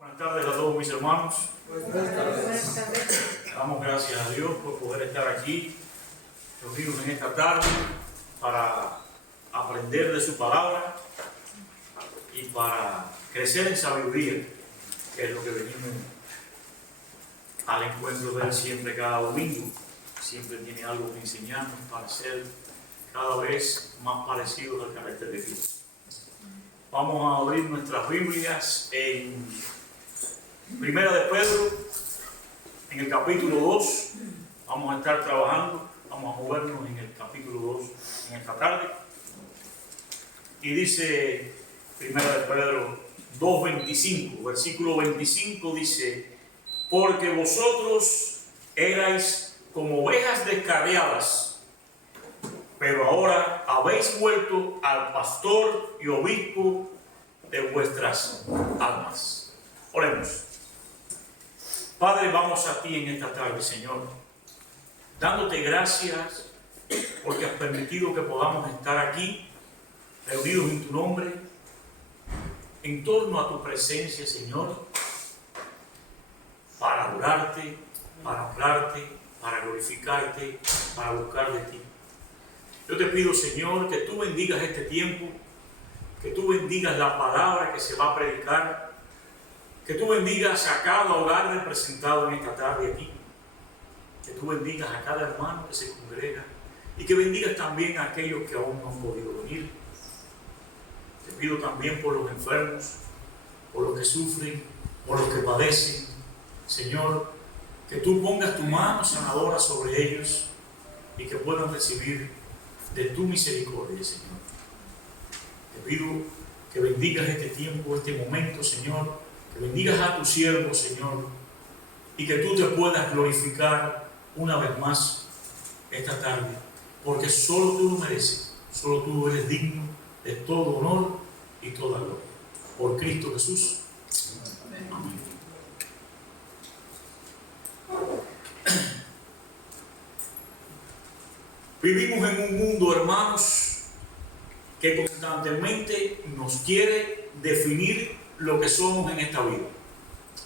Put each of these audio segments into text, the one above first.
Buenas tardes a todos mis hermanos. Buenas tardes. Damos gracias a Dios por poder estar aquí, reunidos en esta tarde, para aprender de su palabra y para crecer en sabiduría, que es lo que venimos al encuentro de Él siempre, cada domingo. Siempre tiene algo que enseñarnos para ser cada vez más parecidos al carácter de Cristo. Vamos a abrir nuestras Biblias en Primera de Pedro, en el capítulo 2. Vamos a estar trabajando, vamos a movernos en el capítulo 2 en esta tarde. Y dice Primera de Pedro 2:25, versículo 25 dice: porque vosotros erais como ovejas descarriadas, pero ahora habéis vuelto al pastor y obispo de vuestras almas. Oremos. Padre, vamos a ti en esta tarde, Señor, dándote gracias porque has permitido que podamos estar aquí, reunidos en tu nombre, en torno a tu presencia, Señor, para adorarte, para honrarte, para glorificarte, para buscar de ti. Yo te pido, Señor, que tú bendigas este tiempo, que tú bendigas la palabra que se va a predicar, que tú bendigas a cada hogar representado en esta tarde aquí, que tú bendigas a cada hermano que se congrega y que bendigas también a aquellos que aún no han podido venir. Te pido también por los enfermos, por los que sufren, por los que padecen, Señor, que tú pongas tu mano sanadora sobre ellos y que puedan recibir de tu misericordia, Señor. Te pido que bendigas este tiempo, este momento, Señor, que bendigas a tu siervo, Señor, y que tú te puedas glorificar una vez más esta tarde, porque solo tú lo mereces, solo tú eres digno de todo honor y toda gloria. Por Cristo Jesús. Amén. Vivimos en un mundo, hermanos, que constantemente nos quiere definir lo que somos en esta vida.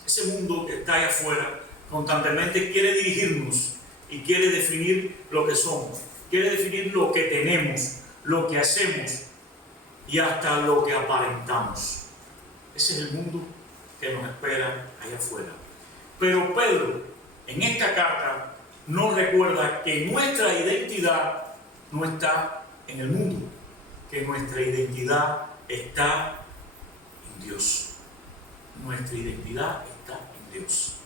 Ese mundo que está allá afuera constantemente quiere dirigirnos y quiere definir lo que somos, quiere definir lo que tenemos, lo que hacemos y hasta lo que aparentamos. Ese es el mundo que nos espera allá afuera. Pero Pedro, en esta carta, nos recuerda que nuestra identidad no está en el mundo, que nuestra identidad está en Dios. Nuestra identidad está en Dios.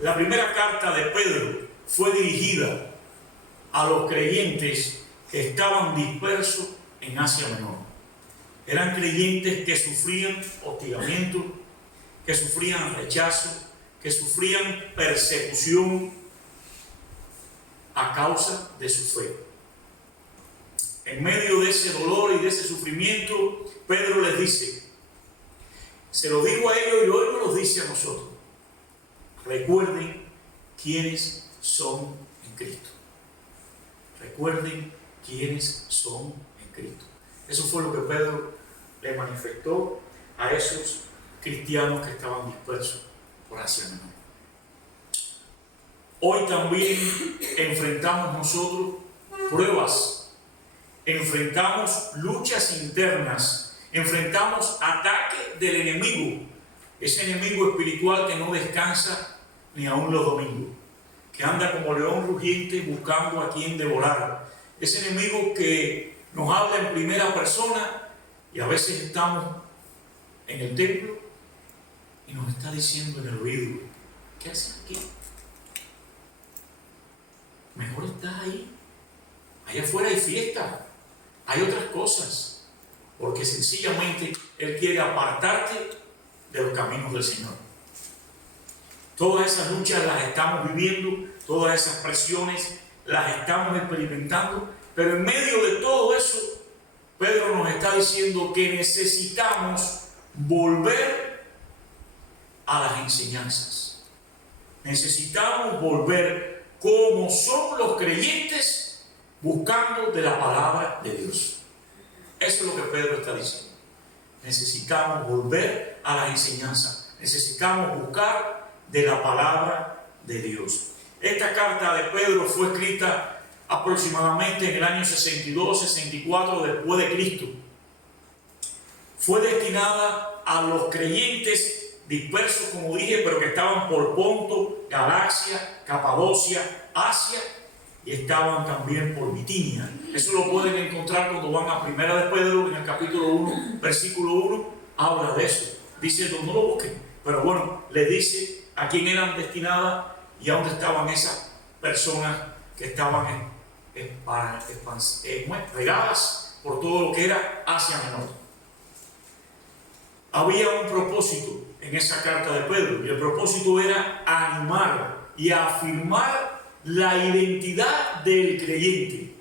La primera carta de Pedro fue dirigida a los creyentes que estaban dispersos en Asia Menor. Eran creyentes que sufrían hostigamiento, que sufrían rechazo, que sufrían persecución a causa de su fe. En medio de ese dolor y de ese sufrimiento, Pedro les dice, se lo digo a ellos y hoy nos lo dice a nosotros: recuerden quiénes son en Cristo. Recuerden quiénes son en Cristo. Eso fue lo que Pedro le manifestó a esos cristianos que estaban dispersos por Asia Menor. Hoy también enfrentamos nosotros pruebas, enfrentamos luchas internas, enfrentamos ataques del enemigo, ese enemigo espiritual que no descansa ni aun los domingos, que anda como león rugiente buscando a quien devorar, ese enemigo que nos habla en primera persona y a veces estamos en el templo y nos está diciendo en el oído: ¿qué haces aquí? Mejor estás ahí. Allá afuera hay fiesta, hay otras cosas, porque sencillamente Él quiere apartarte de los caminos del Señor. Todas esas luchas las estamos viviendo, todas esas presiones las estamos experimentando, pero en medio de todo eso, Pedro nos está diciendo que necesitamos volver a las enseñanzas. Necesitamos volver como son los creyentes, buscando de la palabra de Dios. Eso es lo que Pedro está diciendo. Necesitamos volver a las enseñanzas. Necesitamos buscar de la palabra de Dios. Esta carta de Pedro fue escrita aproximadamente en el año 62-64 después de Cristo. Fue destinada a los creyentes dispersos, como dije, pero que estaban por Ponto, Galacia, Capadocia, Asia, y estaban también por Bitinia. Eso lo pueden encontrar cuando van a Primera de Pedro, en el capítulo 1, versículo 1, habla de eso. Dice, no lo busquen, pero bueno, les dice a quién eran destinadas y a dónde estaban esas personas que estaban regadas por todo lo que era Asia Menor. Había un propósito en esa carta de Pedro, y el propósito era animar y afirmar la identidad del creyente.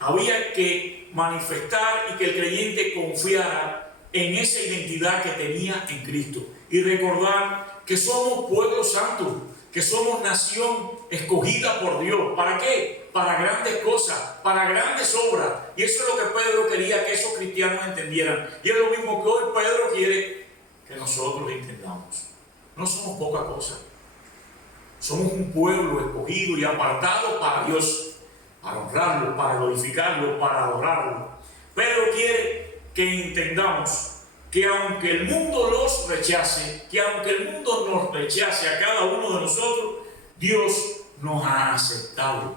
Había que manifestar y que el creyente confiara en esa identidad que tenía en Cristo y recordar que somos pueblo santo, que somos nación escogida por Dios. ¿Para qué? Para grandes cosas, para grandes obras. Y eso es lo que Pedro quería que esos cristianos entendieran. Y es lo mismo que hoy Pedro quiere que nosotros entendamos. No somos poca cosa. Somos un pueblo escogido y apartado para Dios, para honrarlo, para glorificarlo, para adorarlo. Pedro quiere que entendamos que aunque el mundo los rechace, que aunque el mundo nos rechace a cada uno de nosotros, Dios nos ha aceptado.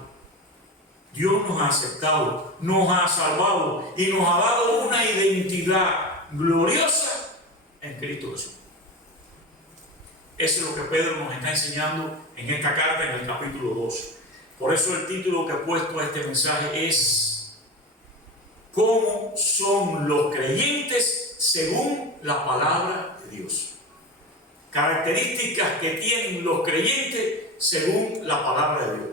Dios nos ha aceptado, nos ha salvado y nos ha dado una identidad gloriosa en Cristo Jesús. Eso es lo que Pedro nos está enseñando en esta carta, en el capítulo 2. Por eso el título que he puesto a este mensaje es ¿cómo son los creyentes según la palabra de Dios? Características que tienen los creyentes según la palabra de Dios.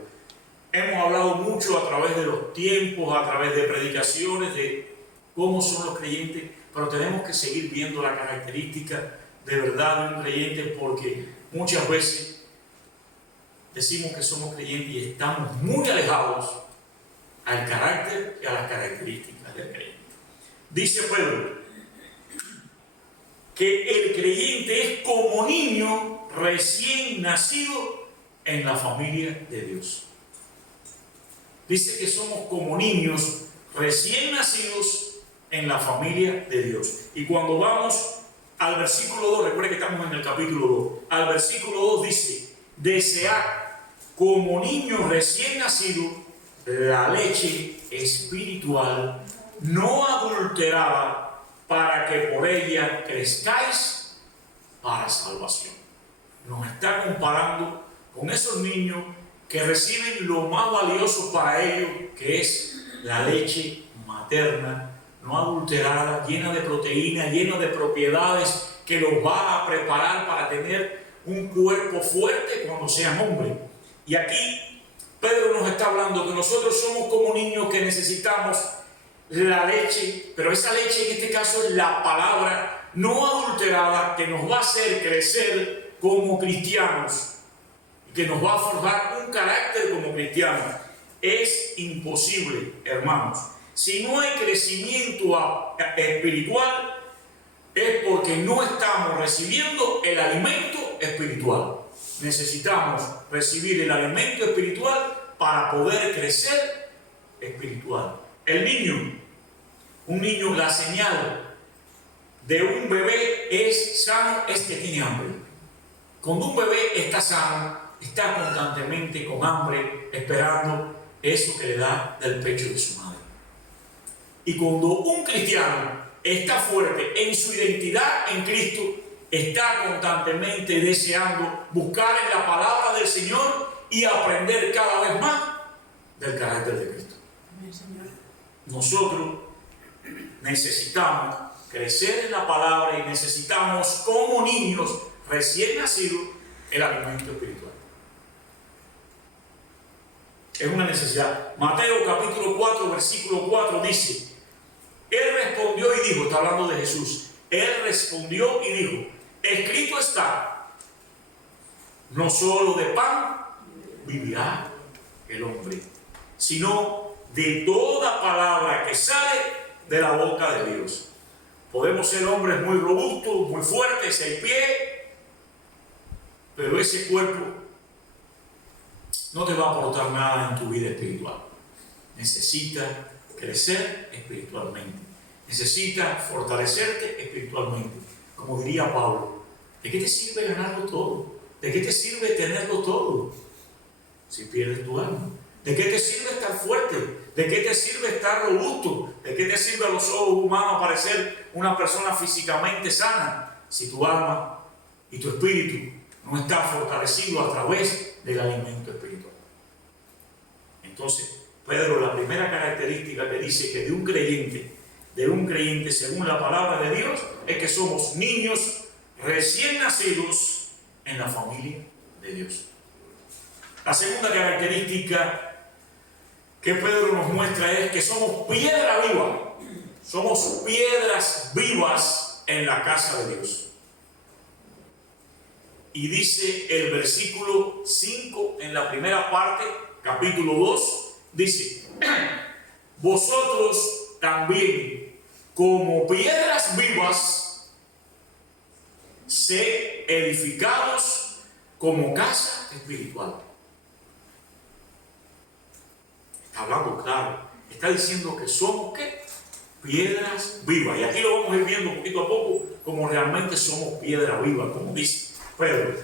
Hemos hablado mucho a través de los tiempos, a través de predicaciones, de cómo son los creyentes, pero tenemos que seguir viendo la característica de verdad de un creyente, porque muchas veces decimos que somos creyentes y estamos muy alejados al carácter y a las características del creyente. Dice Pedro que el creyente es como niño recién nacido en la familia de Dios. Dice que somos como niños recién nacidos en la familia de Dios. Y cuando vamos al versículo 2, recuerde que estamos en el capítulo 2, al versículo 2 dice, desead como niños recién nacidos la leche espiritual no adulterada, para que por ella crezcáis para salvación. Nos está comparando con esos niños que reciben lo más valioso para ellos, que es la leche materna, no adulterada, llena de proteínas, llena de propiedades que los va a preparar para tener un cuerpo fuerte cuando sean hombres. Y aquí Pedro nos está hablando que nosotros somos como niños que necesitamos la leche, pero esa leche en este caso es la palabra no adulterada, que nos va a hacer crecer como cristianos y que nos va a forjar un carácter como cristianos. Es imposible, hermanos. Si no hay crecimiento espiritual, es porque no estamos recibiendo el alimento espiritual. Necesitamos recibir el alimento espiritual para poder crecer espiritual. El niño, un niño, la señal de un bebé es sano, es que tiene hambre. Cuando un bebé está sano, está constantemente con hambre, esperando eso que le da del pecho de su madre. Y cuando un cristiano está fuerte en su identidad en Cristo, está constantemente deseando buscar en la palabra del Señor y aprender cada vez más del carácter de Cristo. Nosotros necesitamos crecer en la palabra y necesitamos, como niños recién nacidos, el alimento espiritual. Es una necesidad. Mateo capítulo 4, versículo 4 dice, Él respondió y dijo, está hablando de Jesús, Él respondió y dijo, escrito está, no solo de pan vivirá el hombre, sino de toda palabra que sale de la boca de Dios. Podemos ser hombres muy robustos, muy fuertes, 6 pies, pero ese cuerpo no te va a aportar nada en tu vida espiritual. Necesita crecer espiritualmente. Necesita fortalecerte espiritualmente. Como diría Pablo, ¿de qué te sirve ganarlo todo? ¿De qué te sirve tenerlo todo si pierdes tu alma? ¿De qué te sirve estar fuerte? ¿De qué te sirve estar robusto? ¿De qué te sirve a los ojos humanos parecer una persona físicamente sana si tu alma y tu espíritu no está fortalecido a través del alimento espiritual? Entonces, Pedro, la primera característica que dice que de un creyente según la palabra de Dios, es que somos niños recién nacidos en la familia de Dios. La segunda característica que Pedro nos muestra es que somos piedra viva. Somos piedras vivas en la casa de Dios. Y dice el versículo 5 en la primera parte, capítulo 2, dice: vosotros también, como piedras vivas, sed edificados como casa espiritual. Está hablando claro. Está diciendo que somos, ¿qué? Piedras vivas. Y aquí lo vamos a ir viendo poquito a poco, como realmente somos piedras vivas, como dice Pedro.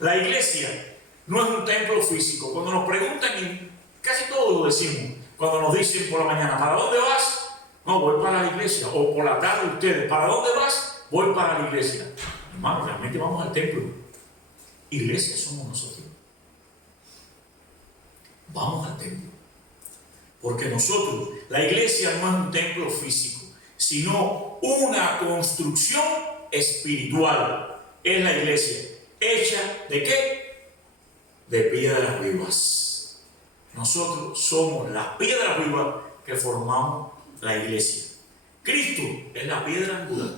La iglesia no es un templo físico. Cuando nos preguntan, y casi todos lo decimos, cuando nos dicen por la mañana, ¿para dónde vas? No, voy para la iglesia. O por la tarde ustedes, ¿para dónde vas? Voy para la iglesia. Hermano, realmente vamos al templo. Iglesia somos nosotros. Vamos al templo. Porque nosotros, la iglesia no es un templo físico, sino una construcción espiritual. Es la iglesia. ¿Hecha de qué? De piedras vivas. Nosotros somos las piedras vivas que formamos la iglesia. Cristo es la piedra angular.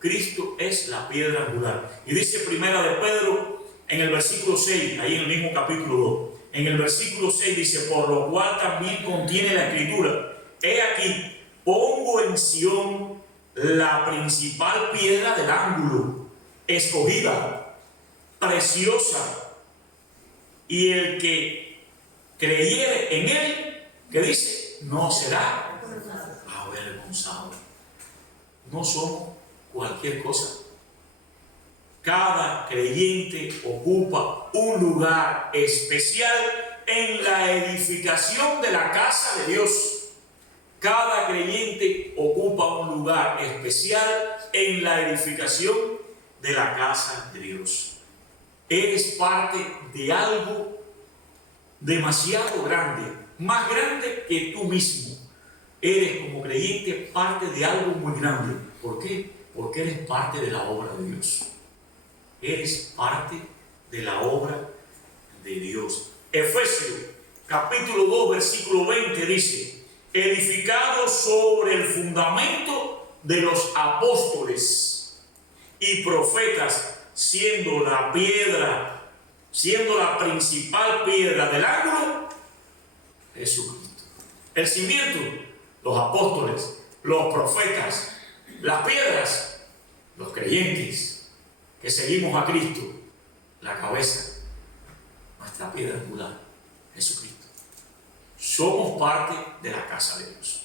Cristo es la piedra angular. Y dice primera de Pedro en el versículo 6, ahí en el mismo capítulo 2. En el versículo 6 dice: por lo cual también contiene la escritura: he aquí, pongo en Sión la principal piedra del ángulo, escogida, preciosa, y el que creyere en él, ¿qué dice? No será avergonzado. No somos cualquier cosa. Cada creyente ocupa un lugar especial en la edificación de la casa de Dios. Cada creyente ocupa un lugar especial en la edificación de la casa de Dios. Eres parte de algo demasiado grande, más grande que tú mismo. Eres como creyente parte de algo muy grande. ¿Por qué? Porque eres parte de la obra de Dios. Eres parte de la obra de Dios. Efesios capítulo 2 versículo 20 dice: edificados sobre el fundamento de los apóstoles y profetas, siendo la principal piedra del ángulo, Jesucristo. El cimiento, los apóstoles, los profetas, las piedras, los creyentes que seguimos a Cristo. La cabeza, nuestra piedra angular, Jesucristo. Somos parte de la casa de Dios.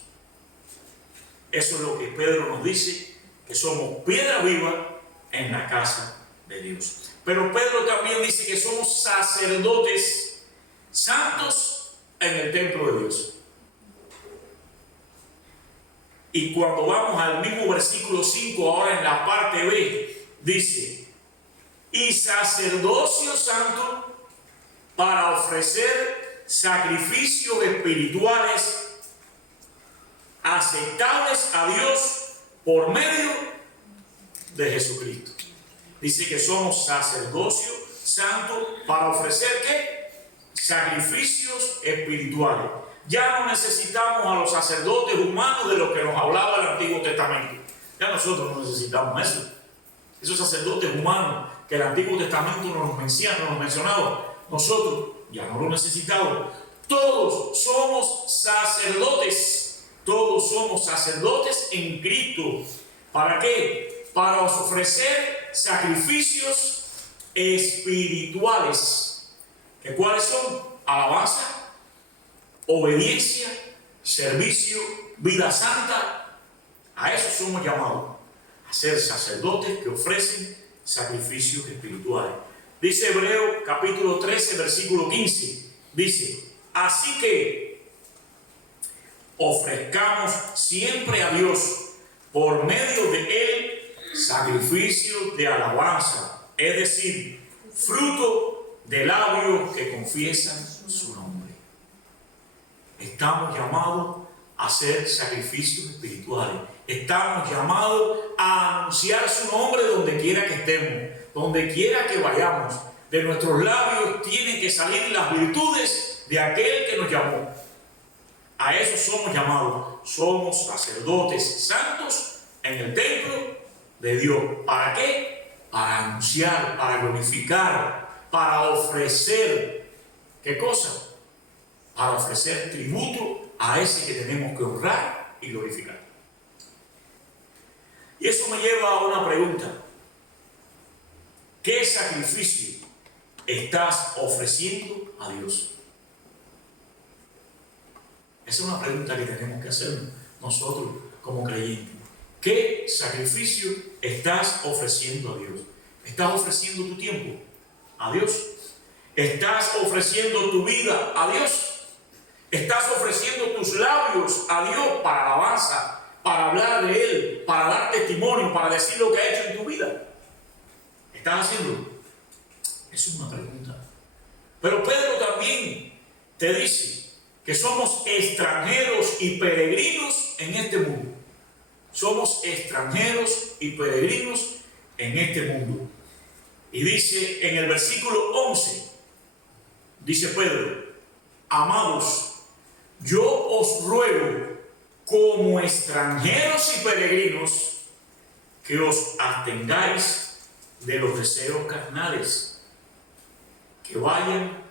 Eso es lo que Pedro nos dice, que somos piedra viva en la casa de Dios. Pero Pedro también dice que somos sacerdotes santos en el templo de Dios. Y cuando vamos al mismo versículo 5, ahora en la parte B, dice: y sacerdocio santo para ofrecer sacrificios espirituales aceptables a Dios por medio de Jesucristo. Dice que somos sacerdocio santo para ofrecer ¿qué? Sacrificios espirituales. Ya no necesitamos a los sacerdotes humanos de los que nos hablaba el Antiguo Testamento. Ya nosotros no necesitamos eso. Esos sacerdotes humanos que el Antiguo Testamento nos mencionaba, nosotros ya no lo necesitamos. Todos somos sacerdotes. Todos somos sacerdotes en Cristo. ¿Para qué? Para ofrecer sacrificios espirituales. ¿Que cuáles son? Alabanza, obediencia, servicio, vida santa. A eso somos llamados, a ser sacerdotes que ofrecen sacrificios espirituales. Dice Hebreos capítulo 13, versículo 15. Dice, así que ofrezcamos siempre a Dios por medio de Él sacrificios de alabanza, es decir, fruto de labios que confiesan su nombre. Estamos llamados a hacer sacrificios espirituales. Estamos llamados a anunciar su nombre donde quiera que estemos, donde quiera que vayamos. De nuestros labios tienen que salir las virtudes de aquel que nos llamó. A eso somos llamados. Somos sacerdotes santos en el templo de Dios. ¿Para qué? Para anunciar, para glorificar, para ofrecer. ¿Qué cosa? Para ofrecer tributo a ese que tenemos que honrar y glorificar. Y eso me lleva a una pregunta. ¿Qué sacrificio estás ofreciendo a Dios? Esa es una pregunta que tenemos que hacernos nosotros como creyentes. ¿Qué sacrificio estás ofreciendo a Dios? ¿Estás ofreciendo tu tiempo a Dios? ¿Estás ofreciendo tu vida a Dios? ¿Estás ofreciendo tus labios a Dios para alabanza, para hablar de Él, para dar testimonio, para decir lo que ha hecho en tu vida? ¿Estás haciendo? Esa es una pregunta. Pero Pedro también te dice que somos extranjeros y peregrinos en este mundo. Somos extranjeros y peregrinos en este mundo. Y dice en el versículo 11, dice Pedro, amados, yo os ruego como extranjeros y peregrinos que os abstengáis de los deseos carnales que vayan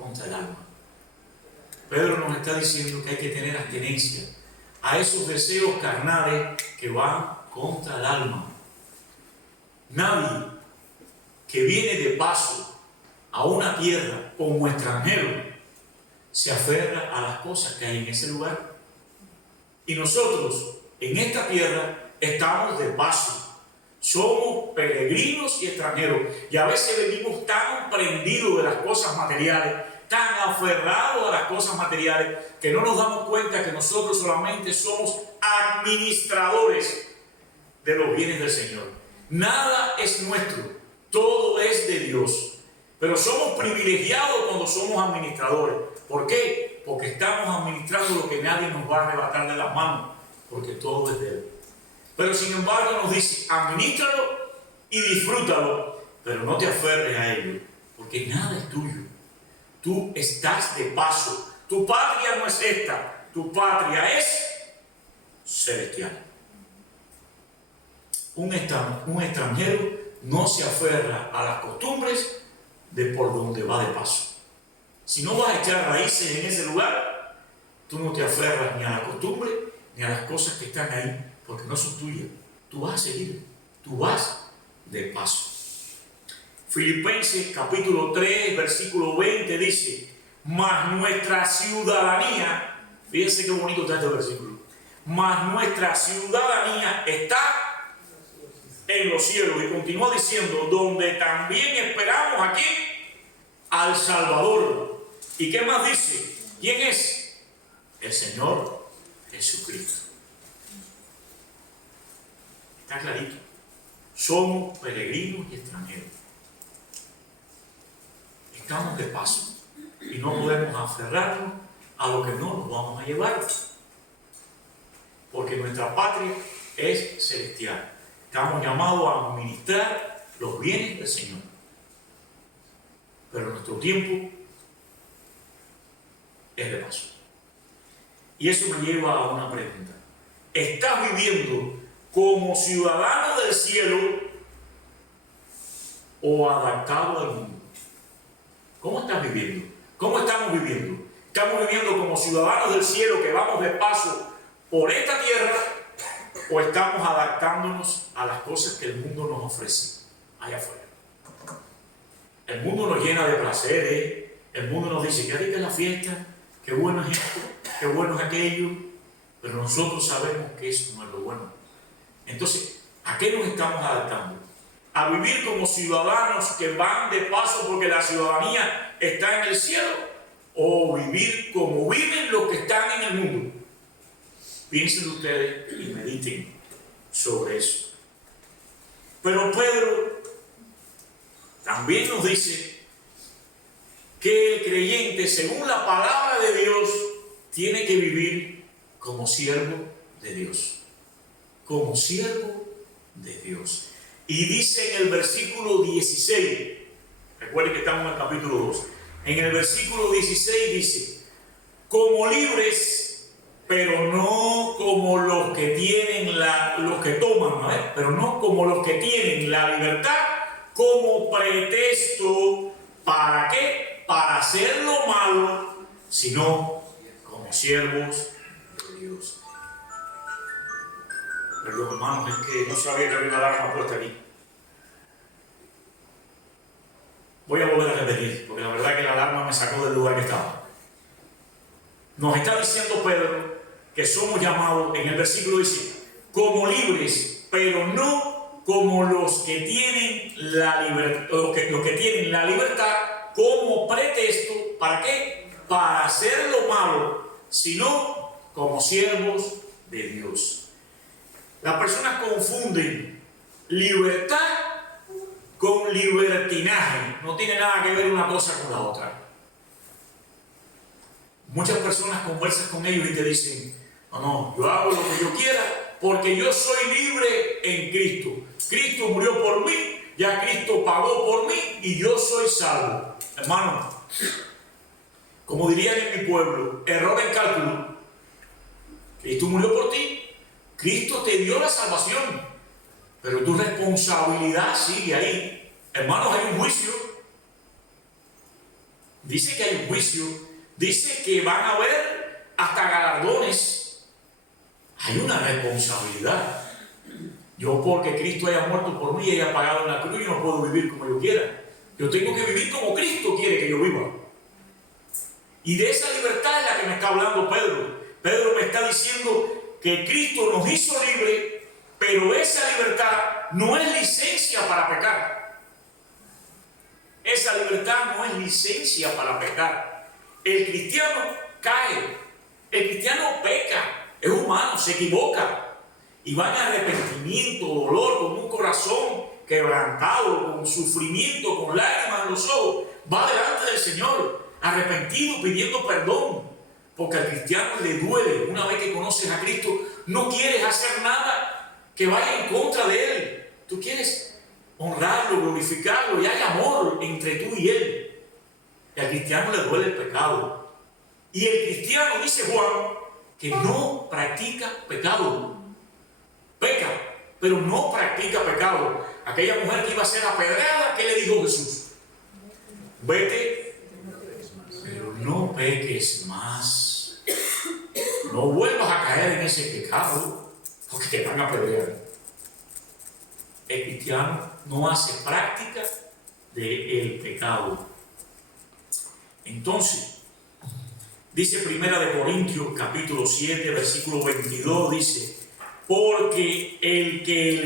contra el alma. Pedro nos está diciendo que hay que tener abstenencia a esos deseos carnales que van contra el alma. Nadie que viene de paso a una tierra como extranjero se aferra a las cosas que hay en ese lugar. Y nosotros en esta tierra estamos de paso. Somos peregrinos y extranjeros. Y a veces venimos tan prendidos de las cosas materiales, tan aferrados a las cosas materiales, que no nos damos cuenta que nosotros solamente somos administradores de los bienes del Señor. Nada es nuestro, todo es de Dios. Pero somos privilegiados cuando somos administradores. ¿Por qué? Porque estamos administrando lo que nadie nos va a arrebatar de las manos, porque todo es de Él. Pero sin embargo nos dice, administralo y disfrútalo, pero no te aferres a ello, porque nada es tuyo. Tú estás de paso. Tu patria no es esta, tu patria es celestial. Un extranjero no se aferra a las costumbres de por donde va de paso. Si no vas a echar raíces en ese lugar, tú no te aferras ni a la costumbre ni a las cosas que están ahí, porque no son tuyas. Tú vas a seguir, tú vas de paso. Filipenses capítulo 3, versículo 20 dice, mas nuestra ciudadanía, fíjense qué bonito está este versículo, mas nuestra ciudadanía está en los cielos. Y continúa diciendo, donde también esperamos aquí al Salvador. ¿Y qué más dice? ¿Quién es? El Señor Jesucristo. Está clarito. Somos peregrinos y extranjeros. Estamos de paso y no podemos aferrarnos a lo que no nos vamos a llevar, porque nuestra patria es celestial. Estamos llamados a administrar los bienes del Señor, pero nuestro tiempo es de paso. Y eso me lleva a una pregunta. ¿Estás viviendo como ciudadano del cielo o adaptado al mundo? ¿Cómo estás viviendo? ¿Cómo estamos viviendo? ¿Estamos viviendo como ciudadanos del cielo que vamos de paso por esta tierra o estamos adaptándonos a las cosas que el mundo nos ofrece allá afuera? El mundo nos llena de placeres, el mundo nos dice qué rica es la fiesta, qué bueno es esto, qué bueno es aquello, pero nosotros sabemos que eso no es lo bueno. Entonces, ¿a qué nos estamos adaptando? ¿A vivir como ciudadanos que van de paso porque la ciudadanía está en el cielo? ¿O vivir como viven los que están en el mundo? Piensen ustedes y mediten sobre eso. Pero Pedro también nos dice que el creyente, según la palabra de Dios, tiene que vivir como siervo de Dios. Como siervo de Dios. Y dice en el versículo 16, recuerden que estamos en el capítulo 2, en el versículo 16 dice, como libres, pero no como los que tienen los que toman, ¿no? Pero no como los que tienen la libertad como pretexto, ¿para qué? Para hacer lo malo, sino como siervos de Dios. Perdón, hermanos, es que no sabía que había una alarma puesta aquí. Voy a volver a repetir, porque la verdad es que la alarma me sacó del lugar que estaba. Nos está diciendo Pedro que somos llamados, en el versículo dice, como libres, pero no como los que tienen la libertad, los que tienen la libertad como pretexto, ¿para qué? Para hacer lo malo, sino como siervos de Dios. Las personas confunden libertad con libertinaje. No tiene nada que ver una cosa con la otra. Muchas personas conversan con ellos y te dicen, no, yo hago lo que yo quiera porque yo soy libre en Cristo. Cristo murió por mí, ya Cristo pagó por mí y yo soy salvo. Hermano, como dirían en mi pueblo, error en cálculo. Cristo murió por ti. Cristo te dio la salvación, pero tu responsabilidad sigue ahí. Hermanos, hay un juicio. Dice que hay un juicio. Dice que van a haber hasta galardones. Hay una responsabilidad. Yo, porque Cristo haya muerto por mí y haya pagado en la cruz, yo no puedo vivir como yo quiera. Yo tengo que vivir como Cristo quiere que yo viva. Y de esa libertad es la que me está hablando Pedro. Pedro me está diciendo que Cristo nos hizo libres, pero esa libertad no es licencia para pecar. Esa libertad no es licencia para pecar. El cristiano cae, el cristiano peca, es humano, se equivoca y va en arrepentimiento, dolor, con un corazón quebrantado, con sufrimiento, con lágrimas en los ojos, va delante del Señor, arrepentido, pidiendo perdón. Porque al cristiano le duele. Una vez que conoces a Cristo, no quieres hacer nada que vaya en contra de Él. Tú quieres honrarlo, glorificarlo, y hay amor entre tú y Él. Y al cristiano le duele el pecado. Y el cristiano, dice Juan, que no practica pecado. Peca, pero no practica pecado. Aquella mujer que iba a ser apedreada, ¿qué le dijo Jesús? Vete, pero no peques más. No vuelvas a caer en ese pecado, porque te van a apedrear. El cristiano no hace práctica del pecado. Entonces, dice 1 Corintios capítulo 7, versículo 22, dice, porque el que en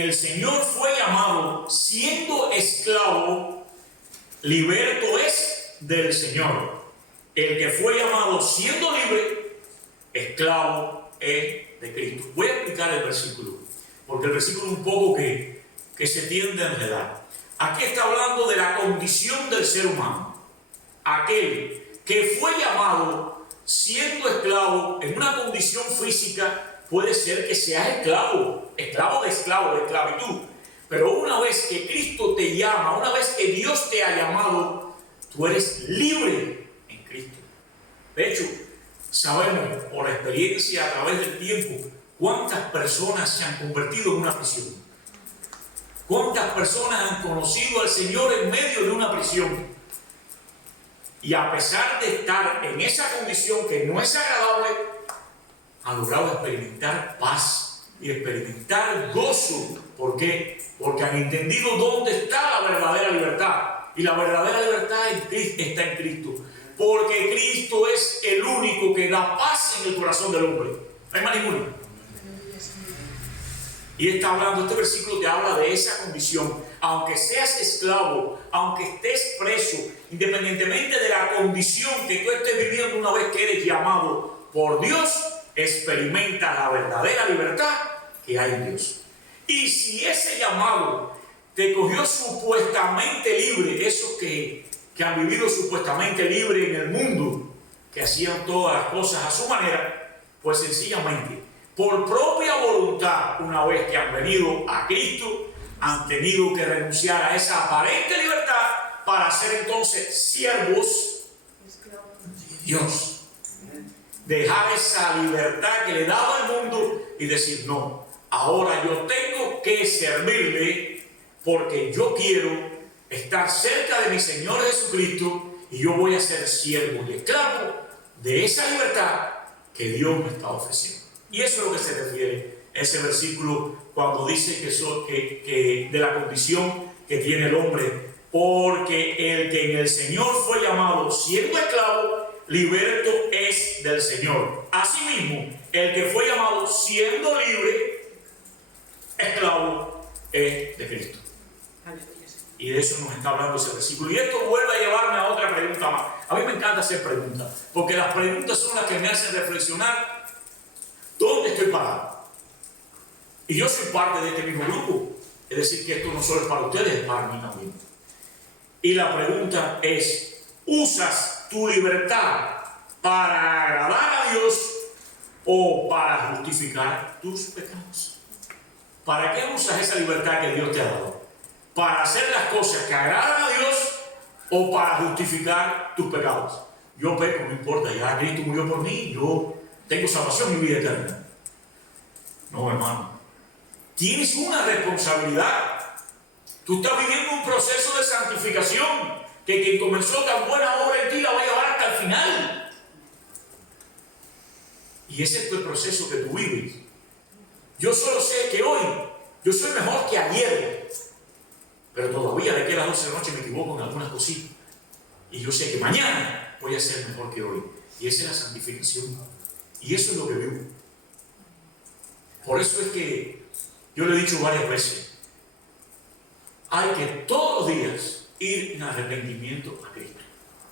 el Señor fue llamado siendo esclavo, liberto es del Señor. El que fue llamado siendo libre, esclavo es de Cristo. Voy a explicar el versículo, porque el versículo es un poco que se tiende a enredar. Aquí está hablando de la condición del ser humano. Aquel que fue llamado siendo esclavo en una condición física, puede ser que sea esclavo de esclavitud. Pero una vez que Cristo te llama, una vez que Dios te ha llamado, tú eres libre en Cristo. De hecho, sabemos por la experiencia a través del tiempo cuántas personas se han convertido en una prisión. Cuántas personas han conocido al Señor en medio de una prisión. Y a pesar de estar en esa condición que no es agradable, han logrado experimentar paz y experimentar gozo. ¿Por qué? Porque han entendido dónde está la verdadera libertad. Y la verdadera libertad está en Cristo. Porque Cristo es el único que da paz en el corazón del hombre. No hay más ninguno. Y este versículo te habla de esa condición. Aunque seas esclavo, aunque estés preso, independientemente de la condición que tú estés viviendo una vez que eres llamado por Dios, experimenta la verdadera libertad que hay en Dios. Y si ese llamado te cogió supuestamente libre, esos que han vivido supuestamente libre en el mundo, que hacían todas las cosas a su manera, pues sencillamente, por propia voluntad, una vez que han venido a Cristo, han tenido que renunciar a esa aparente libertad para ser entonces siervos de Dios. Dejar esa libertad que le daba al mundo y decir, no, ahora yo tengo que servirle porque yo quiero estar cerca de mi Señor Jesucristo y yo voy a ser siervo y esclavo de esa libertad que Dios me está ofreciendo. Y eso es lo que se refiere ese versículo cuando dice que de la condición que tiene el hombre, porque el que en el Señor fue llamado siendo esclavo, liberto es del Señor. Asimismo, el que fue llamado siendo libre, esclavo es de Cristo. Y de eso nos está hablando ese versículo. Y esto vuelve a llevarme a otra pregunta más. A mí me encanta hacer preguntas, porque las preguntas son las que me hacen reflexionar dónde estoy parado. Y yo soy parte de este mismo grupo. Es decir, que esto no solo es para ustedes, es para mí también. Y la pregunta es, ¿usas tu libertad para agradar a Dios o para justificar tus pecados? ¿Para qué usas esa libertad que Dios te ha dado? ¿Para hacer las cosas que agradan a Dios o para justificar tus pecados? Yo peco, no importa, ya Cristo murió por mí, yo tengo salvación y vida eterna. No, hermano. Tienes una responsabilidad. Tú estás viviendo un proceso de santificación que quien comenzó tan buena obra en ti la va a llevar hasta el final. Y ese es el proceso que tú vives. Yo solo sé que hoy yo soy mejor que ayer, pero todavía de aquí a las 12 de la noche me equivoco en algunas cositas. Y yo sé que mañana voy a ser mejor que hoy. Y esa es la santificación. Y eso es lo que vivo. Por eso es que yo le he dicho varias veces, hay que todos los días ir en arrepentimiento a Cristo.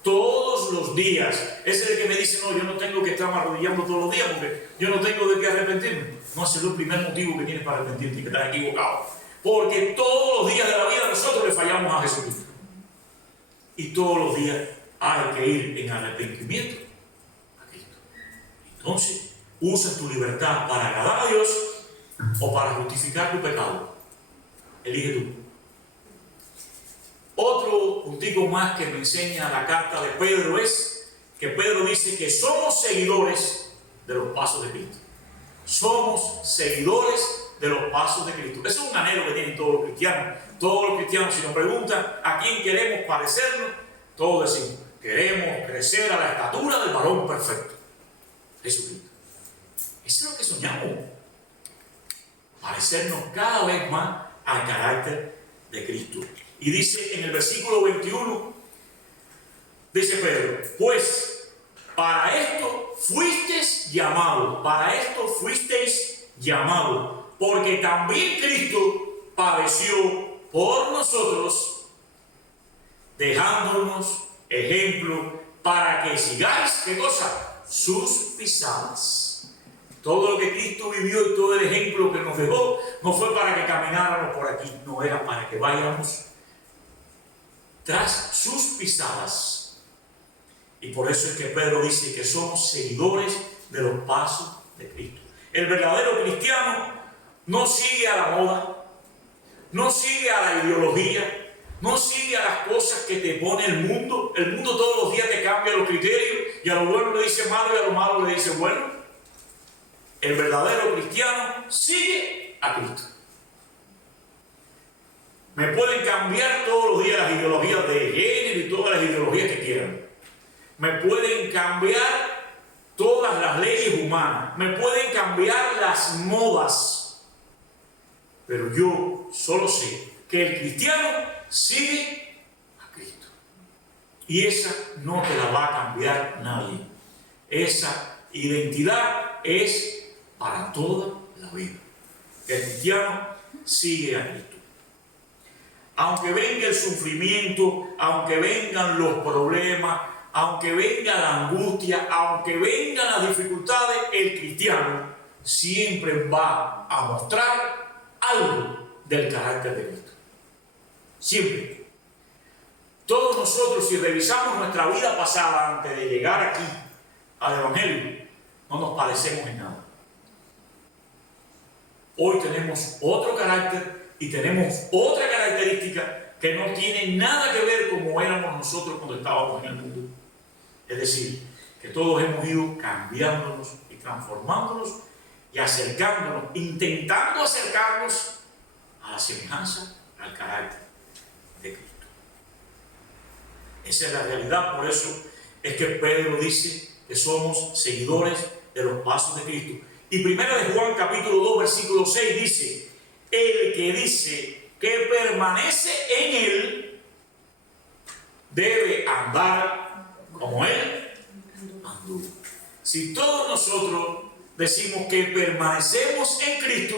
Todos los días. Ese es el que me dice, no, yo no tengo que estar arrodillando todos los días porque yo no tengo de qué arrepentirme. No, ese es el primer motivo que tienes para arrepentirte, que estás equivocado. Porque todos los días de la vida nosotros le fallamos a Jesucristo. Y todos los días hay que ir en arrepentimiento a Cristo. Entonces, ¿usas tu libertad para agradar a Dios o para justificar tu pecado? Elige tú. Otro puntico más que me enseña la carta de Pedro es que Pedro dice que somos seguidores de los pasos de Cristo. Somos seguidores de los pasos de Cristo. Eso es un anhelo que tienen todos los cristianos. Todos los cristianos, si nos preguntan a quién queremos parecernos, todos decimos, queremos crecer a la estatura del varón perfecto, Jesucristo. Eso es lo que soñamos. Parecernos cada vez más al carácter de Cristo. Y dice en el versículo 21, dice Pedro, pues para esto fuisteis llamados, porque también Cristo padeció por nosotros, dejándonos ejemplo para que sigáis, ¿qué cosa? Sus pisadas. Todo lo que Cristo vivió y todo el ejemplo que nos dejó no fue para que camináramos por aquí, no era para que vayamos tras sus pisadas. Y por eso es que Pedro dice que somos seguidores de los pasos de Cristo. El verdadero cristiano no sigue a la moda, no sigue a la ideología, no sigue a las cosas que te pone el mundo. El mundo todos los días te cambia los criterios y a lo bueno le dice malo y a lo malo le dice bueno. El verdadero cristiano sigue a Cristo. Me pueden cambiar todos los días las ideologías de género y todas las ideologías que quieran. Me pueden cambiar todas las leyes humanas, me pueden cambiar las modas, pero yo solo sé que el cristiano sigue a Cristo. Y esa no te la va a cambiar nadie. Esa identidad es para toda la vida. El cristiano sigue a Cristo. Aunque venga el sufrimiento, aunque vengan los problemas, aunque venga la angustia, aunque vengan las dificultades, el cristiano siempre va a mostrar algo del carácter de Cristo. Siempre. Todos nosotros, si revisamos nuestra vida pasada antes de llegar aquí al Evangelio, no nos parecemos en nada. Hoy tenemos otro carácter y tenemos otra característica que no tiene nada que ver como éramos nosotros cuando estábamos en el mundo. Es decir, que todos hemos ido cambiándonos y transformándonos y acercándonos, intentando acercarnos a la semejanza, al carácter de Cristo. Esa es la realidad, por eso es que Pedro dice que somos seguidores de los pasos de Cristo. Y primera de Juan capítulo 2 versículo 6 dice: el que dice que permanece en él debe andar como él anduvo. Si todos nosotros decimos que permanecemos en Cristo,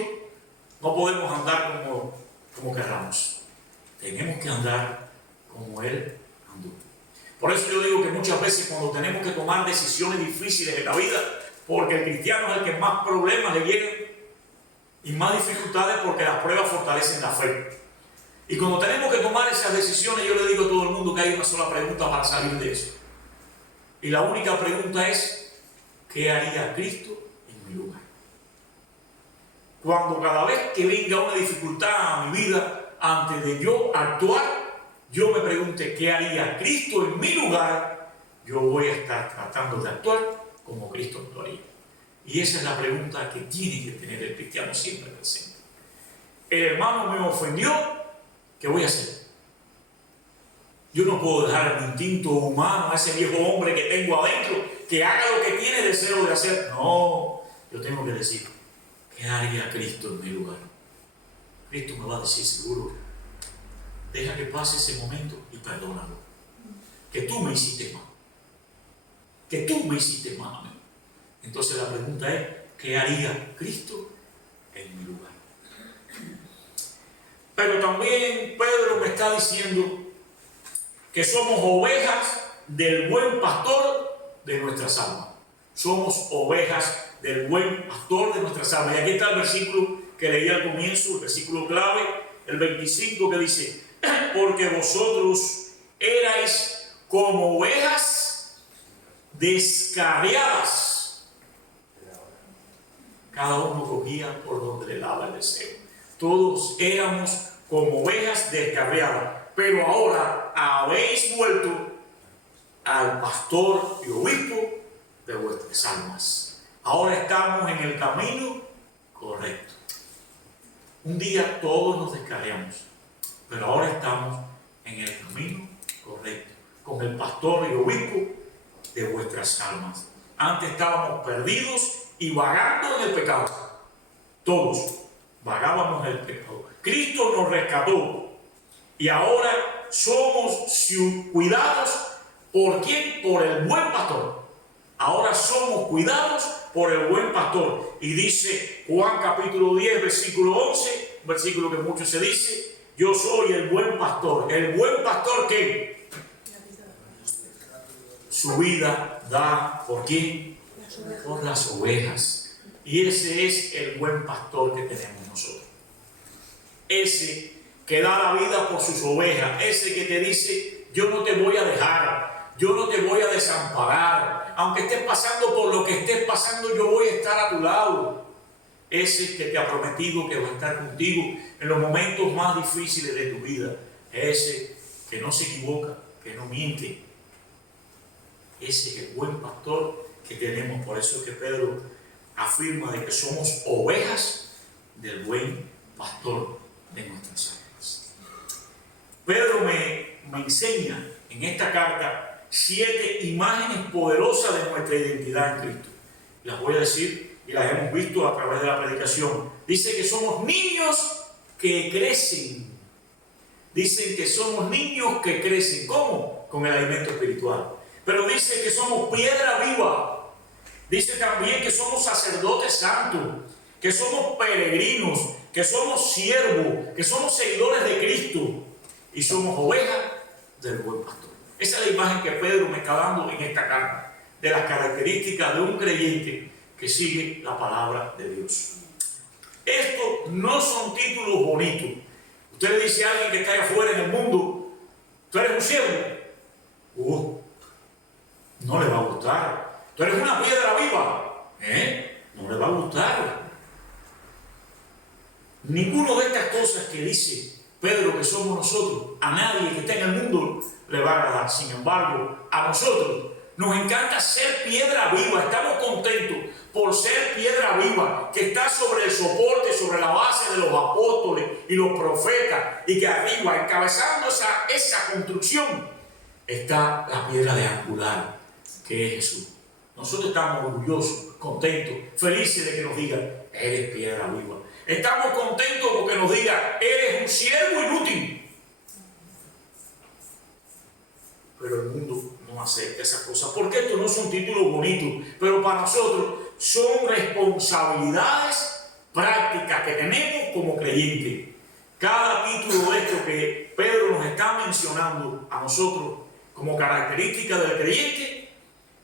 no podemos andar como querramos. Tenemos que andar como él anduvo. Por eso yo digo que muchas veces cuando tenemos que tomar decisiones difíciles en la vida, porque el cristiano es el que más problemas le llegan y más dificultades, porque las pruebas fortalecen la fe. Y cuando tenemos que tomar esas decisiones, yo le digo a todo el mundo que hay una sola pregunta para salir de eso. Y la única pregunta es: ¿qué haría Cristo en mi lugar? Cuando cada vez que venga una dificultad a mi vida, antes de yo actuar, yo me pregunte ¿qué haría Cristo en mi lugar? Yo voy a estar tratando de actuar como Cristo actuaría. Y esa es la pregunta que tiene que tener el cristiano siempre presente. El hermano me ofendió, ¿qué voy a hacer? Yo no puedo dejar mi instinto humano, a ese viejo hombre que tengo adentro, que haga lo que tiene deseo de hacer. No, yo tengo que decir, ¿qué haría Cristo en mi lugar? Cristo me va a decir seguro: deja que pase ese momento y perdónalo. Que tú me hiciste mal. Que tú me hiciste mal a mí. Entonces la pregunta es: ¿qué haría Cristo en mi lugar? Pero también Pedro me está diciendo que somos ovejas del buen pastor de nuestras almas. Somos ovejas del buen pastor de nuestras almas. Y aquí está el versículo que leí al comienzo, el versículo clave, el 25, que dice: porque vosotros erais como ovejas descarriadas. Cada uno cogía por donde le daba el deseo. Todos éramos como ovejas descarriadas. Pero ahora habéis vuelto al pastor y obispo de vuestras almas. Ahora estamos en el camino correcto. Un día todos nos descarriamos, pero ahora estamos en el camino correcto, con el pastor y obispo de vuestras almas. Antes estábamos perdidos y vagando en el pecado. Todos vagábamos en el pecado. Cristo nos rescató y ahora somos cuidados ¿por quién? Por el buen pastor. Ahora somos cuidados por el buen pastor. Y dice Juan capítulo 10 versículo 11, un versículo que mucho se dice: yo soy el buen pastor. ¿El buen pastor qué? Su vida da ¿por quién? Por las ovejas. Y ese es el buen pastor que tenemos nosotros. Ese que da la vida por sus ovejas. Ese que te dice: yo no te voy a dejar, yo no te voy a desamparar. Aunque estés pasando por lo que estés pasando, yo voy a estar a tu lado. Ese que te ha prometido que va a estar contigo en los momentos más difíciles de tu vida. Ese que no se equivoca, que no miente. Ese es el buen pastor que tenemos. Por eso es que Pedro afirma de que somos ovejas del buen pastor de nuestras almas. Pedro me enseña en esta carta 7 imágenes poderosas de nuestra identidad en Cristo. Las voy a decir y las hemos visto a través de la predicación. Dice que somos niños que crecen. Dicen que somos niños que crecen. ¿Cómo? Con el alimento espiritual. Pero dice que somos piedra viva. Dice también que somos sacerdotes santos, que somos peregrinos, que somos siervos, que somos seguidores de Cristo y somos ovejas del buen pastor. Esa es la imagen que Pedro me está dando en esta carta, de las características de un creyente que sigue la palabra de Dios. Estos no son títulos bonitos. Usted le dice a alguien que está allá afuera en el mundo, tú eres un siervo. No le va a gustar. Tú eres una piedra viva. No le va a gustar. Ninguna de estas cosas que dice Pedro que somos nosotros, a nadie que está en el mundo le va a agradar. Sin embargo, a nosotros nos encanta ser piedra viva. Estamos contentos por ser piedra viva, que está sobre el soporte, sobre la base de los apóstoles y los profetas, y que arriba, encabezando esa construcción, está la piedra de angular, que es Jesús. Nosotros estamos orgullosos, contentos, felices de que nos digan, eres piedra viva. Estamos contentos porque nos digan, eres un siervo inútil. Pero el mundo no acepta esas cosas, porque estos no son títulos bonitos, pero para nosotros son responsabilidades prácticas que tenemos como creyentes. Cada título de esto que Pedro nos está mencionando a nosotros como característica del creyente,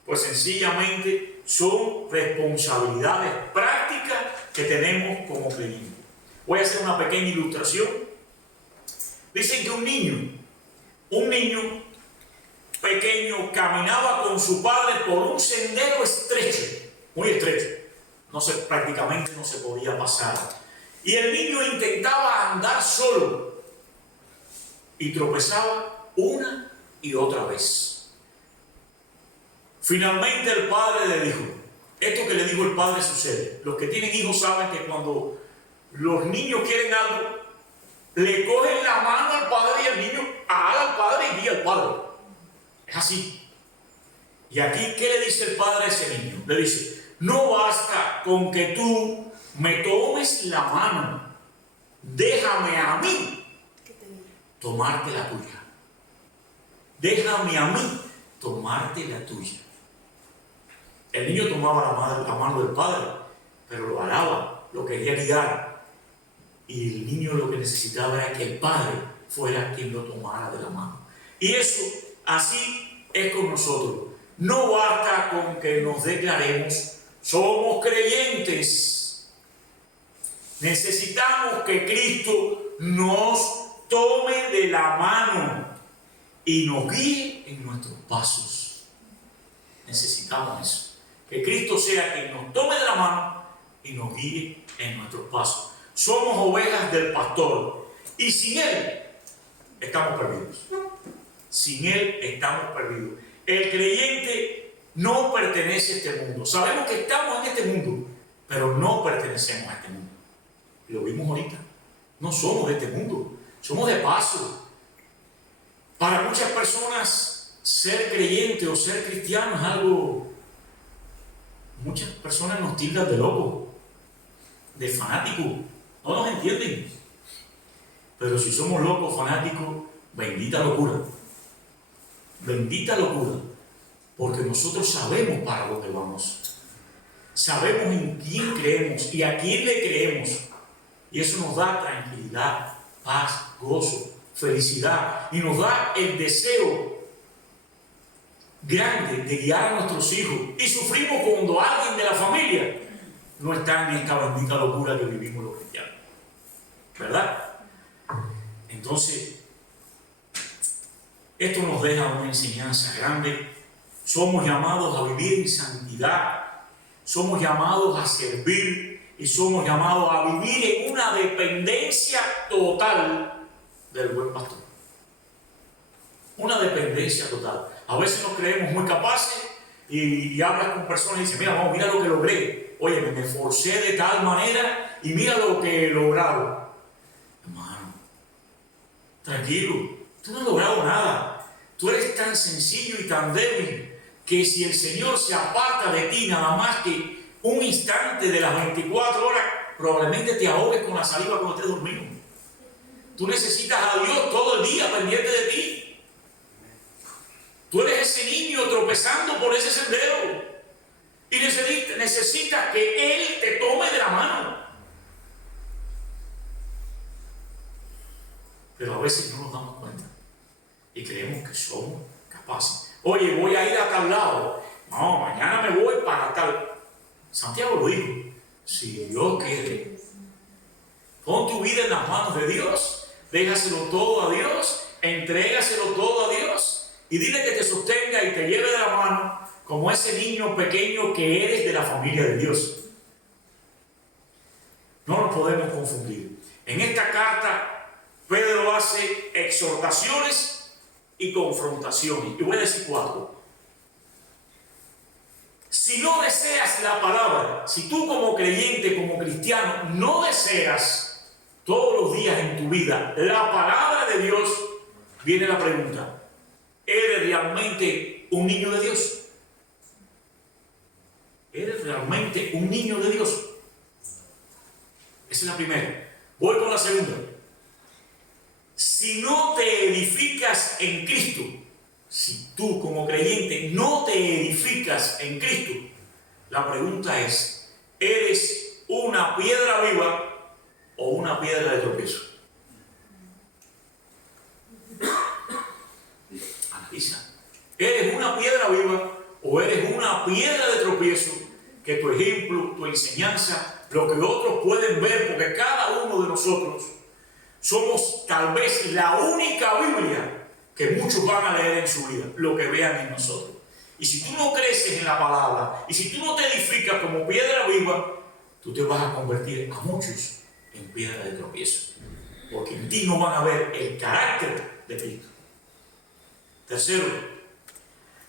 pues sencillamente son responsabilidades prácticas que tenemos como creyentes. Voy a hacer una pequeña ilustración. Dicen que un niño pequeño caminaba con su padre por un sendero estrecho, muy estrecho. Prácticamente no se podía pasar. Y el niño intentaba andar solo y tropezaba una y otra vez. Finalmente el padre le dijo, esto que le dijo el padre sucede. Los que tienen hijos saben que cuando los niños quieren algo, le cogen la mano al padre y el niño ala al padre y guía al padre. Es así. Y aquí, ¿qué le dice el padre a ese niño? Le dice, no basta con que tú me tomes la mano, déjame a mí tomarte la tuya. Déjame a mí tomarte la tuya. El niño tomaba la mano del padre, pero lo alaba, lo quería guiar. Y el niño lo que necesitaba era que el padre fuera quien lo tomara de la mano. Y eso, así es con nosotros. No basta con que nos declaremos, somos creyentes. Necesitamos que Cristo nos tome de la mano y nos guíe en nuestros pasos. Necesitamos eso. Que Cristo sea quien nos tome de la mano y nos guíe en nuestros pasos. Somos ovejas del pastor y sin Él estamos perdidos. Sin Él estamos perdidos. El creyente no pertenece a este mundo. Sabemos que estamos en este mundo, pero no pertenecemos a este mundo. Lo vimos ahorita. No somos de este mundo, somos de paso. Para muchas personas, ser creyente o ser cristiano es algo... Muchas personas nos tildan de locos, de fanáticos. No nos entienden. Pero si somos locos, fanáticos, bendita locura. Bendita locura. Porque nosotros sabemos para dónde vamos. Sabemos en quién creemos y a quién le creemos. Y eso nos da tranquilidad, paz, gozo, felicidad. Y nos da el deseo grande de guiar a nuestros hijos. Y sufrimos cuando alguien de la familia no está en esta bendita locura que vivimos los cristianos. ¿Verdad? Entonces, esto nos deja una enseñanza grande. Somos llamados a vivir en santidad. Somos llamados a servir y somos llamados a vivir en una dependencia total del buen pastor. Una dependencia total. A veces nos creemos muy capaces y hablas con personas y dices, mira lo que logré. Oye, me esforcé de tal manera y mira lo que he logrado. Hermano, tranquilo, tú no has logrado nada. Tú eres tan sencillo y tan débil que si el Señor se aparta de ti nada más que un instante de las 24 horas, probablemente te ahogues con la saliva cuando estés dormido. Tú necesitas a Dios todo el día pendiente de ti. Tú eres ese niño tropezando por ese sendero y necesitas que Él te tome de la mano. Pero a veces no nos damos cuenta y creemos que somos capaces. Oye, voy a ir a tal lado. No, mañana me voy para tal. Santiago lo dijo. Si Dios quiere, pon tu vida en las manos de Dios, déjaselo todo a Dios, entrégaselo todo a Dios y dile que te sostenga y te lleve de la mano como ese niño pequeño que eres de la familia de Dios. No nos podemos confundir. En esta carta, Pedro hace exhortaciones y confrontaciones. Y voy a decir 4. Si no deseas la palabra, si tú como creyente, como cristiano, no deseas todos los días en tu vida la palabra de Dios, viene la pregunta: ¿eres realmente un niño de Dios? ¿Eres realmente un niño de Dios? Esa es la primera. Voy con la segunda. Si no te edificas en Cristo, si tú como creyente no te edificas en Cristo, la pregunta es: ¿eres una piedra viva o una piedra de tropiezo? Analiza. ¿Eres una piedra viva o eres una piedra de tropiezo que tu ejemplo, tu enseñanza, lo que otros pueden ver, porque cada uno de nosotros somos tal vez la única Biblia que muchos van a leer en su vida, lo que vean en nosotros? Y si tú no creces en la palabra, y si tú no te edificas como piedra viva, tú te vas a convertir a muchos en piedra de tropiezo, porque en ti no van a ver el carácter de Cristo. Tercero,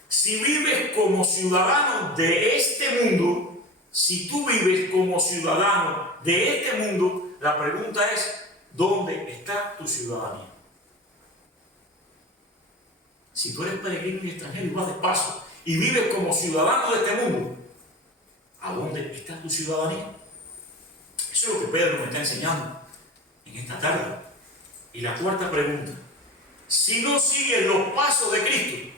si vives como ciudadano de este mundo, si tú vives como ciudadano de este mundo, la pregunta es: ¿dónde está tu ciudadanía? Si tú eres peregrino y extranjero y vas de paso y vives como ciudadano de este mundo, ¿a dónde está tu ciudadanía? Eso es lo que Pedro me está enseñando en esta tarde. Y la cuarta pregunta: si no sigues los pasos de Cristo,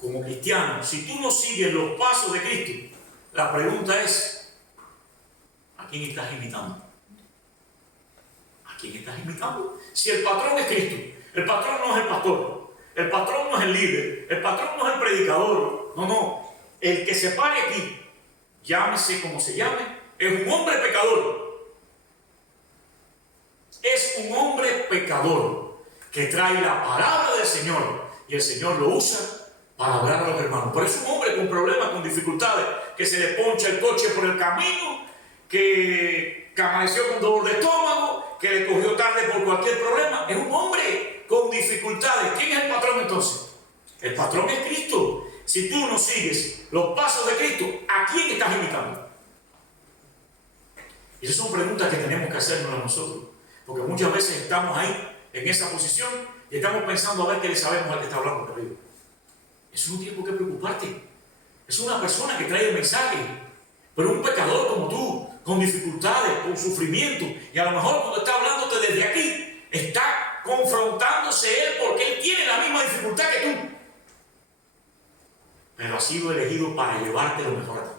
como cristiano, si tú no sigues los pasos de Cristo, la pregunta es: ¿a quién estás imitando? ¿A quién estás imitando? Si el patrón es Cristo, el patrón no es el pastor, el patrón no es el líder, el patrón no es el predicador, no, el que se pare aquí, llámese como se llame, es un hombre pecador. Es un hombre pecador que trae la palabra del Señor y el Señor lo usa para hablar a los hermanos. Pero es un hombre con problemas, con dificultades, que se le poncha el coche por el camino, que amaneció con dolor de estómago, que le cogió tarde por cualquier problema. Es un hombre con dificultades. ¿Quién es el patrón entonces? El patrón es Cristo. Si tú no sigues los pasos de Cristo, ¿a quién estás imitando? Y esas son preguntas que tenemos que hacernos a nosotros, porque muchas veces estamos ahí, en esa posición, y estamos pensando a ver qué le sabemos al que está hablando de arriba. Eso no tiene por qué preocuparte. Es una persona que trae el mensaje, pero un pecador como tú, con dificultades, con sufrimiento, y a lo mejor cuando está hablándote desde aquí, está confrontándose él porque él tiene la misma dificultad que tú, pero ha sido elegido para llevarte lo mejor a ti.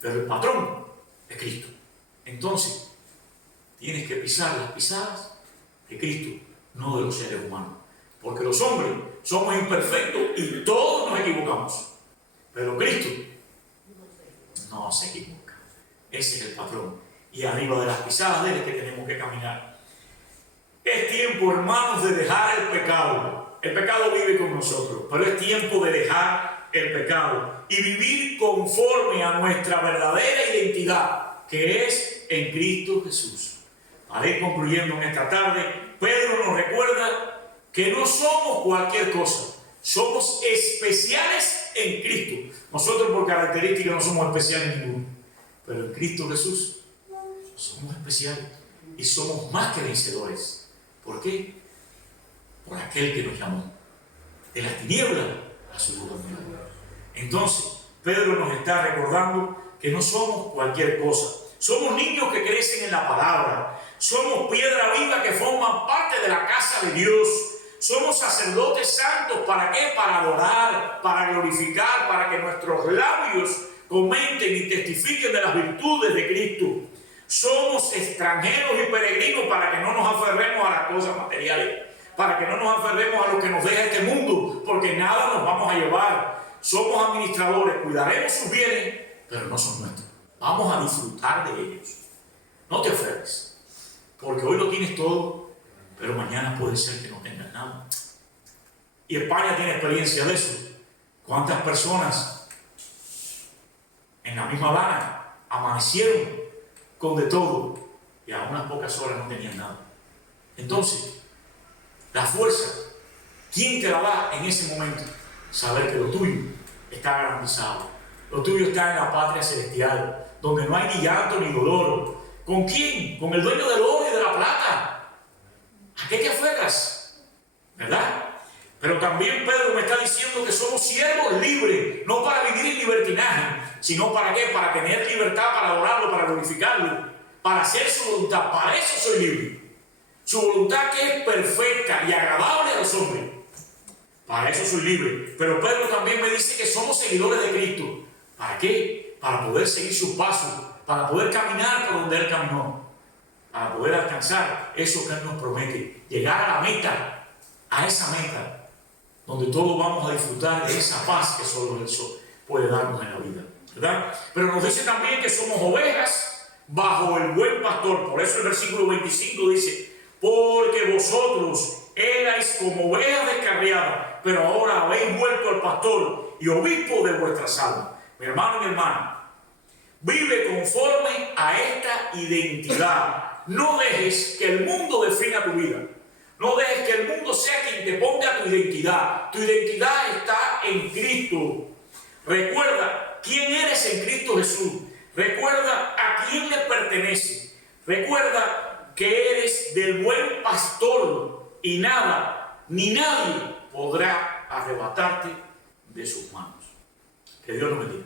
Pero el patrón es Cristo. Entonces, tienes que pisar las pisadas de Cristo, no de los seres humanos. Porque los hombres somos imperfectos y todos nos equivocamos. Pero Cristo no se equivoca. Ese es el patrón. Y arriba de las pisadas de él es que tenemos que caminar. Es tiempo, hermanos, de dejar el pecado. El pecado vive con nosotros, pero es tiempo de dejar el pecado y vivir conforme a nuestra verdadera identidad, que es en Cristo Jesús. Para ir concluyendo en esta tarde, Pedro nos recuerda que no somos cualquier cosa, somos especiales en Cristo. Nosotros por característica no somos especiales ninguno, pero en Cristo Jesús somos especiales y somos más que vencedores. ¿Por qué? por aquel que nos llamó de las tinieblas a su luz. Entonces, Pedro nos está recordando que no somos cualquier cosa. Somos niños que crecen en la palabra. Somos piedra viva que forman parte de la casa de Dios. Somos sacerdotes santos. ¿Para qué? Para adorar, para glorificar, para que nuestros labios comenten y testifiquen de las virtudes de Cristo. Somos extranjeros y peregrinos para que no nos aferremos a las cosas materiales, para que no nos aferremos a lo que nos deja este mundo, porque nada nos vamos a llevar. Somos administradores, cuidaremos sus bienes, pero no son nuestros. Vamos a disfrutar de ellos. No te aferres, porque hoy lo tienes todo, pero mañana puede ser que no tengas nada. Y España tiene experiencia de eso. ¿Cuántas personas en la misma Habana amanecieron con de todo y a unas pocas horas no tenían nada? Entonces, la fuerza, ¿quién te la da en ese momento? Saber que lo tuyo está garantizado. Lo tuyo está en la patria celestial, donde no hay ni llanto ni dolor. ¿Con quién? Con el dueño del oro y de la plata. ¿A qué te aferras? ¿Verdad? Pero también Pedro me está diciendo que somos siervos libres, no para vivir en libertinaje, sino ¿para qué? Para tener libertad, para adorarlo, para glorificarlo, para hacer su voluntad. Para eso soy libre. Su voluntad que es perfecta y agradable a los hombres. Para eso soy libre. Pero Pedro también me dice que somos seguidores de Cristo. ¿Para qué? Para poder seguir sus pasos, para poder caminar por donde Él caminó, para poder alcanzar eso que Él nos promete, llegar a la meta, a esa meta, donde todos vamos a disfrutar de esa paz que solo Él puede darnos en la vida, ¿verdad? Pero nos dice también que somos ovejas bajo el buen pastor. Por eso el versículo 25 dice: porque vosotros erais como ovejas descarriadas, pero ahora habéis vuelto al pastor y obispo de vuestras almas. Mi hermano y mi hermana, vive conforme a esta identidad. No dejes que el mundo defina tu vida. No dejes que el mundo sea quien te ponga tu identidad. Tu identidad está en Cristo. Recuerda quién eres en Cristo Jesús. Recuerda a quién le perteneces. Recuerda que eres del buen pastor y nada ni nadie podrá arrebatarte de sus manos. Que Dios nos bendiga.